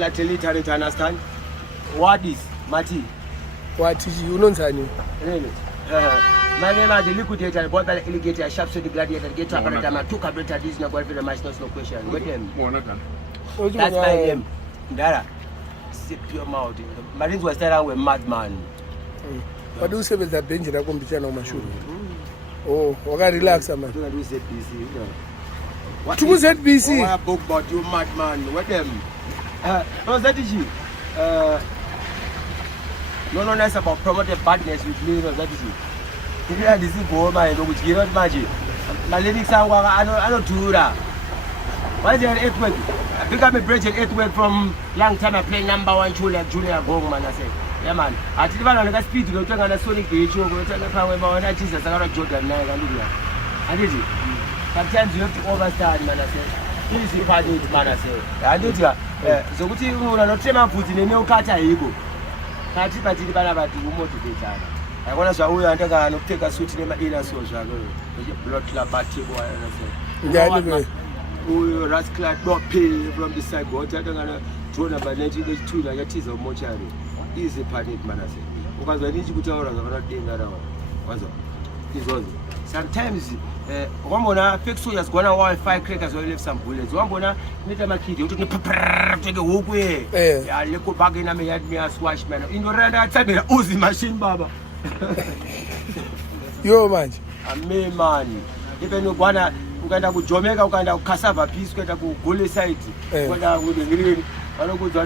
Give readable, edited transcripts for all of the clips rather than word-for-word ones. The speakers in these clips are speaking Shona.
literally to understand. What is Mati? What is you know Zani? Really? My name is the liquidator, bought by the alligator, sharp to the gladiator, get up at the two carburetor, this is not going to be the much no question. With them. That's my name. Dara. Sip your mouth. Marines was telling with madman. What do you say with that bench that come to my shoe? Oh, okay, relax, man. Do ZBC. What to ZBC? What book about you madman? What them? What's that is you? No, nice about promoting badness with me, no, that is you. If you had this boy, my which you not magic. My lyrics are I don't do that. Why is there 8 week? I become a bridge 8 week from long time I play #1 Julia Bowman. I say, yeah man. I tell you on the speed to go on a Sonic beach, you go to the power about Jesus, I got Jordan. I did it. Sometimes you have to overstand, man. I say, this is part of man. I say, I did it. So what you want to put in a new catcher, you go. Can't you party the banana to motivate? I want to show you and take a suit in my inner social. Blood club, batty boy, and I say, oh, rascal, not pay from the side, but I'm going to throw number 1982 like a tease of mortuary. Easy panic, man. I say, because I need you to tell us about things around. What's up? This was sometimes one more fix so just gonna want 5 crackers or leave some bullets. One more need my kid, you take a walk away. Yeah, look back in me had me a swash man. In your radar, tell me, Uzi machine, Baba. Yo, man. A me man. Even you wanna go Jamaica, ukaenda cassava piece, ukaenda ku Gole side, ukaenda with the green, I don't go to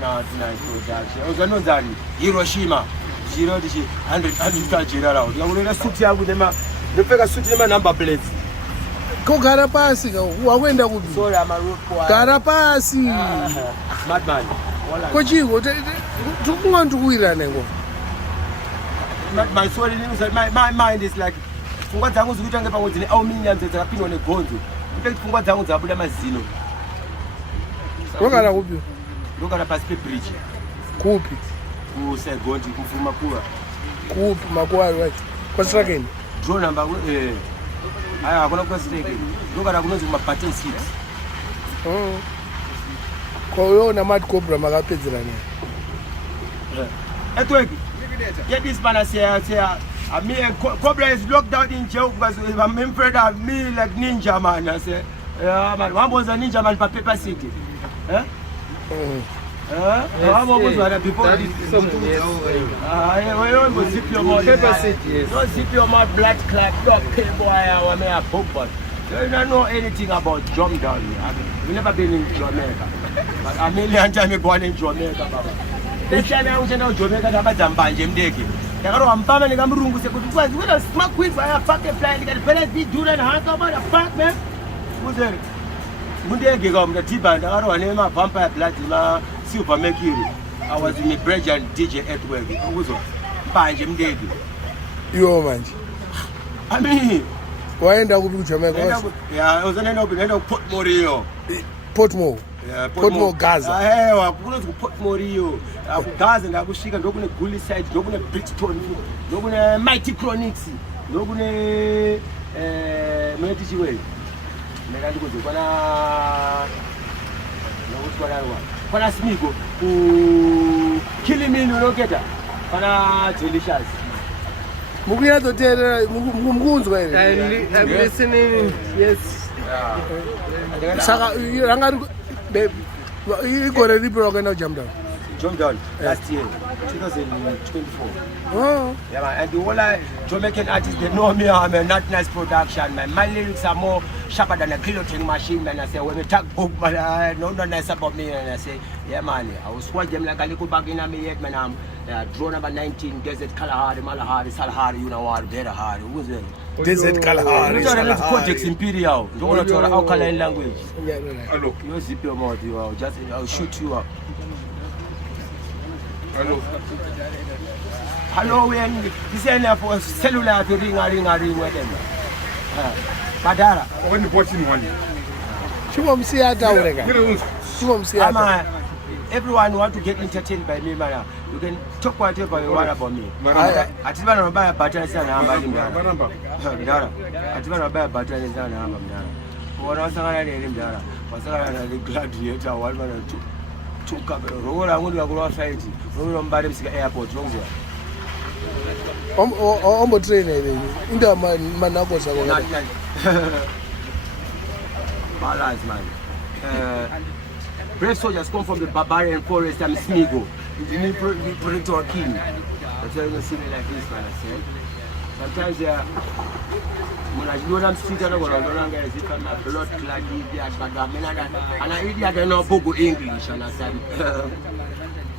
not nice production. I was not done. Hiroshima. Zero, 100 general. You want to suit you with them. You pick a suit them number plates. Go Garapasi. Who went with you? Sorry, I'm a rope boy. Garapasi. Madman. Koji, what do you want to win? My sorry, my mind is like. What I was looking about was in all millions that have been on a gold. In fact, what I was about Mazino. What can I help you? Look at a Pacific Bridge. Copy. Who said going to Makura? Coop, Makura, right? What's again? Draw number. I want to go again. Look at my pattern seats. Oh. Corona mad cobra, my pizza. At work. Get this man say, I mean, Cobra is locked out in jail because I'm afraid of me like ninja man. I say, yeah, man. One was a ninja man for Paper City. Huh? How was that before this? You zip your mouth. Paper City. Don't zip your mouth, blood clot. Don't pay boy. I may have book, but you don't know anything about jump down. We've never been in Jamaica. But a million times born in Jamaica. This time I was in Jamaica. I'm a Jim Deggy. I'm coming. I'm room. We don't smoke weed. I have fucking flying. The parents be doing hand over the fuck, man. Who's there? Munde gigam the T-band. I don't name a vampire blood. Super Mercury. I was in the bridge and DJ Edward. Who's up? By Jim Deggy. Yo, man. I mean, why end up with Jamaica? Yeah, I was an end up in Portmore. Portmore. Yeah, Portmore Gaza. I'm going to Portmore. Gaza and I was shaking. Don't go to Gully side. Don't go to Bridgestone. Don't go to Mighty Chronics. Don't go to Medici Way. I go to Pana Smigo. Who killing me? You don't get that. Pana delicious. Mugia to tell Mugun's way. I'm listening. Yes. Saka, you got a liberal organized jump down. Jump down last year, 2024. Oh. Yeah, man. And the whole Jamaican artists, they know me. I'm a not nice production, man. My lyrics are more sharper than a guillotine machine, man. I say, when we talk book, but no nice about me. And I say, yeah, man. I will swatch them like a little bag in my head, man. I'm draw number 19, Desert Kalahari, Malahari, Salahari, you know what, Derahari. Who's it? Desert Kalahari. You don't Cortex Imperial. Don't want to talk alkaline language. Yeah, right. Look, you zip your mouth, I'll shoot you up. Hello, when this is for cellular to ring with them. Badara. When you watching one, She won't see her down. She won't see her. Everyone want to get entertained by me, man. You can talk whatever you want about me. I just want to buy a battery and I'm buying them. I just want to buy a battery and I'm Wana wasangana nini mdara? Wasangana na Gladiator 1 mana 2 kamera. Rola ngundi wakulwa flight. Rola mbali msika airport nongwa. Ombo train ile. Inda manako za kwa. Balance man. Brave soldiers come from the barbarian forest and Smigo. You need to protect our king. That's why you see me like this, man. I said. Sometimes when I do them street, I don't know guys. If I'm a blood clad idiot, but I'm an idiot. I don't know Bogo English, understand?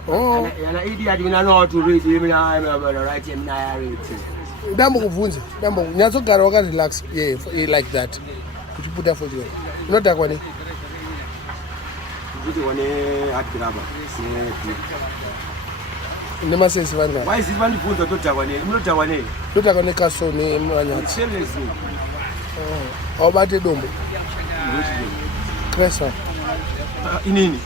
Oh. An idiot, you know how to read. You know I'm going to write him. I read. Dambo kuvunza. Dambo. Nyazo gara waka relax. Yeah, like that. Could you put that for you? Not that one. Nema sense vanga. Why is it one put to Tawane? No Tawane. To Tawane kaso ni mwanya. Seriously. Oh. Obate dombo. Kresa. Inini.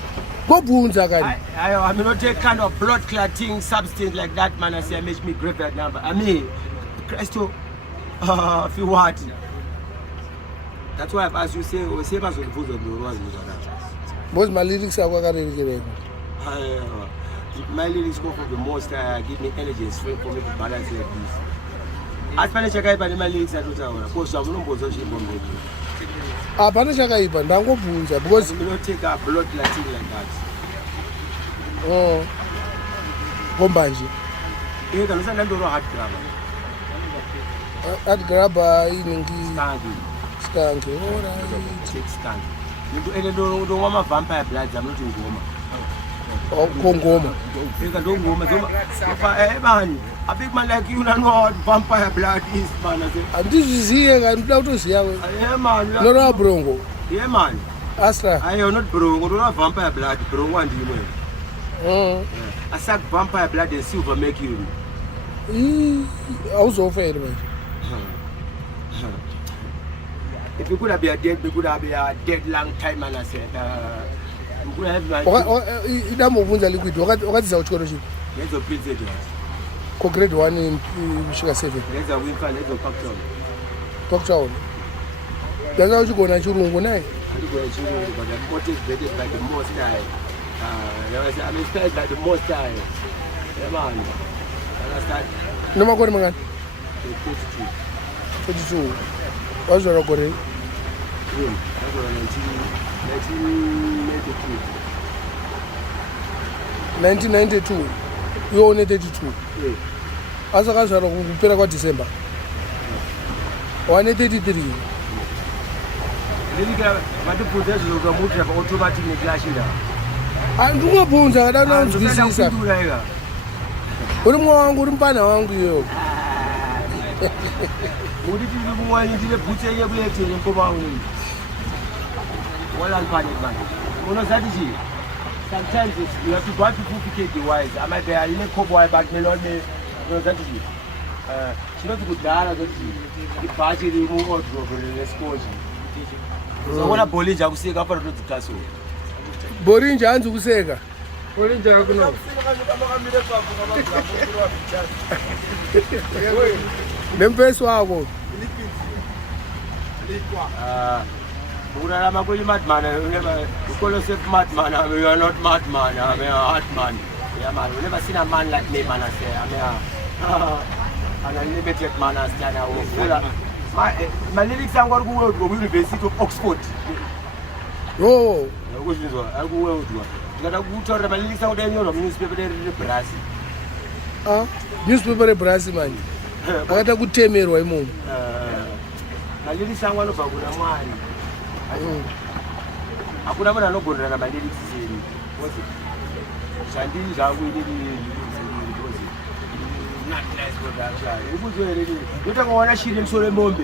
Go bunza gani. I mean not take kind of blood clotting substance like that man. I say make me grab that number. I mean, Christo. If you want. That's why as you say, we say person put on the was Both my lyrics are working. My lyrics go from the most give me energy and strength for me to balance like this. As far as I can my lyrics are not because I'm not position bomb. Apana chakaipa ndangobvunza because you don't take a blood clotting like that. Oh. Gombanje. You can understand that hard grammar. Hard grabber iningi skanky. Alright. Take skanky. You don't want my vampire blood, I'm not in Goma. Oh, Kongoma. You can don't go, man. A big man like you don't know what vampire blood is, man. And this is here and Plautus here. Yeah, man. No, Brongo. Yeah, man. Astra. I am not Brongo, don't have vampire blood, Brongo and you know. Oh. I said vampire blood and silver make you. I was afraid, man. If you could have been dead, we could have been a dead long time, and I said, I'm going to have my. Idamuvunza liquid. What is our scholarship? Let's go build it. Grade 1 in Sugar 7. Let's go win for let's go Cocktown. Cocktown. That's how you go to Churungu now. I'm going to show you, but I'm motivated by the most time. I'm inspired by the most time. Yeah, man. Understand? No more good, man. 42. 42. What's your record? That's 1992. You only 32. Yeah. As a result of December. 183. Andikubvunza kadana unzwisisa. Uri mwangu uri mpana wangu iyo. Uri tiri kumwani ndire bhutse yekulethe mukoma wangu. Wala mpane man. Unozati chi? Sometimes you have to go to duplicate the wise. I might be a little cowboy but me not me. Unozati chi? Chinoti kudhara kuti ibhachi riri muwardrobe response. So wona bolinja kuseka apa rotodzikaso. Borinja hanzi kuseka. Bolinja akuno. Nempeso wako. Urarama kwenye madman, you call yourself madman, you are not madman, I'm a hard man. Yeah man, you never seen a man like me, man. I say, I'm an unlimited man. I stand out. My lyrics are going to go to the University of Oxford. Oh. I go to my lyrics are going to newspaper in Brazil. Newspaper in Brazil, man. I got a good time here, Mom. My lyrics are going to go to hakuna mwana anogondana na lyrics zeni wote shandini zangu ili not nice production ukuzo ile yote kwa wana shiri msole mombe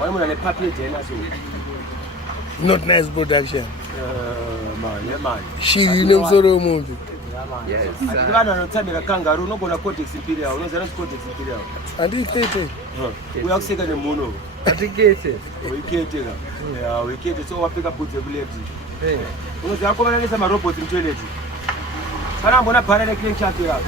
wale mwana ne papier tena so not nice production man yeah man shiri ne msole mombe yes adivana notamira kangaroo unogona cortex imperial unozana cortex imperial andikete uyakuseka nemuno Atikete. Wikete la. Yeah, wikete so wapika putse buleti. Unozi akomana nesa marobot in toilet. Pana mbona bhala ne clean shaft ya.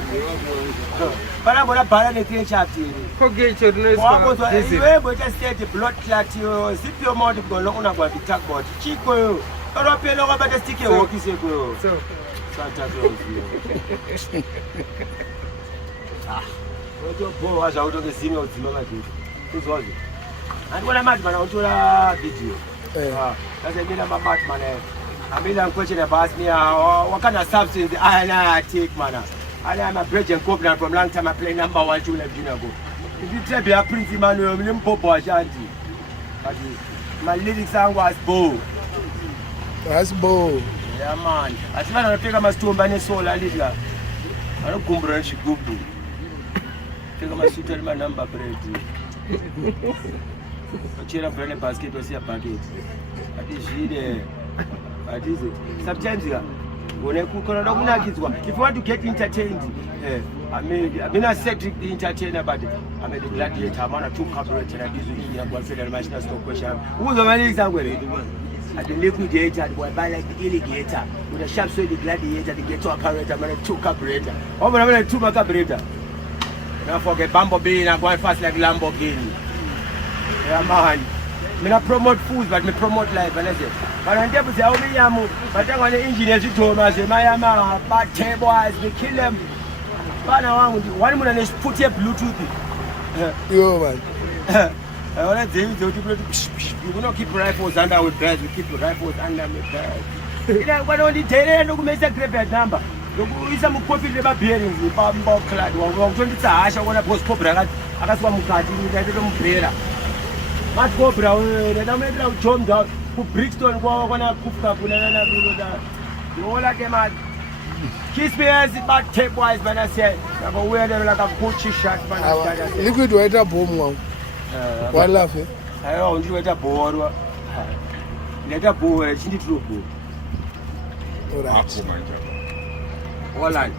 Pana mbona bhala ne clean shaft ya. Kogecho Wakozwa rinoiswa iwe boita state blood clot yo. Zipyo mount golo unagwa bitagboard. Chiko yo. Oropelo kwabata stick ehoki seko. So, Santa Claus yo. Oto bo waza utoke sime udzima madini. Uzwaje? Andibona manje mana utola video. That's a bit of my bad man. I mean, I'm question about me. What kind of substance I take, man? I am a Belgian covenant from long time. I play number 1 tune of Ginago. If you tell me a Prince Emmanuel, I'm Popo Ashanti. But my lyrics song was Bo. That's Bo. Yeah, man. I think I'm going to take my stone by the soul. I live here. I don't come branch Gubu. Take my suit and my number, bread. Chira brand basket was a packet. That is it. That is it. Sometimes when I cook on if you want to get entertained, I mean a Cedric the entertainer, but I made a gladiator, I'm on a 2 carburetor and this is the one federal national stock question. Who's the man example? At the liquidator, boy, buy like the alligator with a sharp sword, the gladiator, the ghetto apparatus, I'm on a 2 carburetor. Oh, but I'm on a 2 carburetor. Don't forget Bumblebee and I'm going fast like Lamborghini. Yeah, man. I don't promote food, but I promote life. But I'm able to say, but I'm the engineers who told me, my bad boys, we kill them. But now, one minute is put your Bluetooth. Yo, man. I want to say, you will not keep rifles under with birds, we keep rifles under with birds. Why don't you tell them to make a great number? Isa mukhofi leba bearings ipambo clad wa 20 hasha wona post cobra akasiwa mukati ndayito mubhera mat cobra wena namedla ujom down ku Brixton kwana kufuka kunana kulo yola ke man kiss me as back tape wise man I say ngabo weird like a Gucci shirt man Liquid waiter bomb wow one laugh ayo undi waiter borwa leta bo chindi trouble all right Holland.